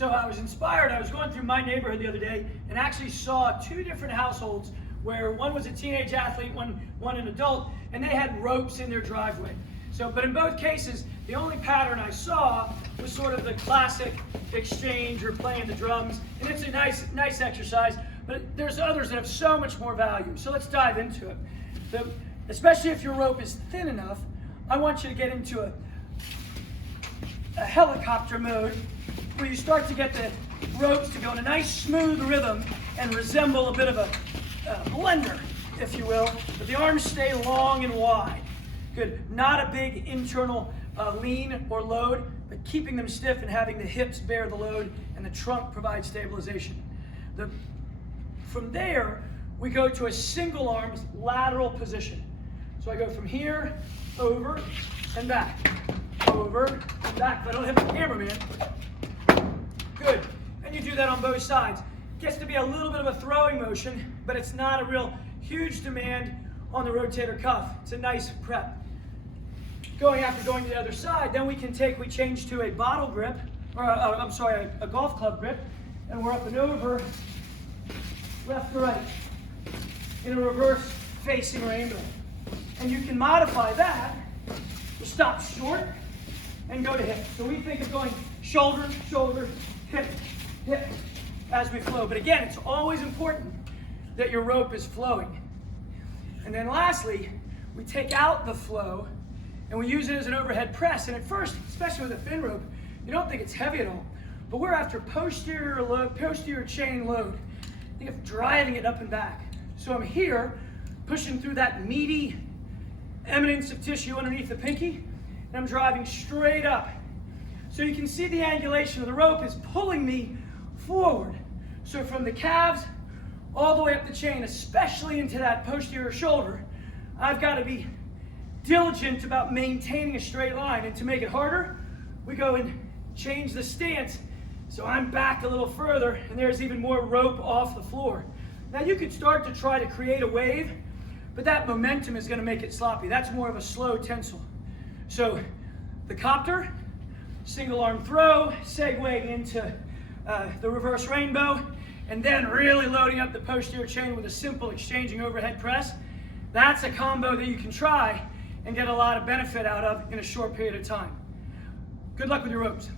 So I was inspired. I was going through my neighborhood the other day and actually saw two different households where one was a teenage athlete, one an adult, and they had ropes in their driveway. But in both cases, the only pattern I saw was sort of the classic exchange or playing the drums, and it's a nice exercise, but there's others that have so much more value. So let's dive into it. Especially if your rope is thin enough, I want you to get into a helicopter mode where you start to get the ropes to go in a nice smooth rhythm and resemble a bit of a blender, if you will, but the arms stay long and wide. Good. Not a big internal lean or load, but keeping them stiff and having the hips bear the load and the trunk provide stabilization. From there, we go to a single arms lateral position. So I go from here, over, and back. Over, and back. If I don't hit the cameraman. Good. And you do that on both sides. Gets to be a little bit of a throwing motion, but it's not a real huge demand on the rotator cuff. It's a nice prep. After going to the other side, then we change to a bottle grip, or a golf club grip, and we're up and over, left to right, in a reverse facing rainbow. And you can modify that to stop short and go to hip. So we think of going shoulder, shoulder, hip, hip as we flow. But again, it's always important that your rope is flowing. And then lastly, we take out the flow and we use it as an overhead press. And at first, especially with a thin rope, you don't think it's heavy at all. But we're after posterior chain load. Think of driving it up and back. So I'm here, pushing through that meaty eminence of tissue underneath the pinky, and I'm driving straight up. So you can see the angulation of the rope is pulling me forward. So from the calves all the way up the chain, especially into that posterior shoulder, I've got to be diligent about maintaining a straight line. And to make it harder, we go and change the stance. So I'm back a little further, and there's even more rope off the floor. Now you could start to try to create a wave, but that momentum is going to make it sloppy. That's more of a slow tensile. So the copter, single arm throw, segueing into the reverse rainbow, and then really loading up the posterior chain with a simple exchanging overhead press. That's a combo that you can try and get a lot of benefit out of in a short period of time. Good luck with your ropes.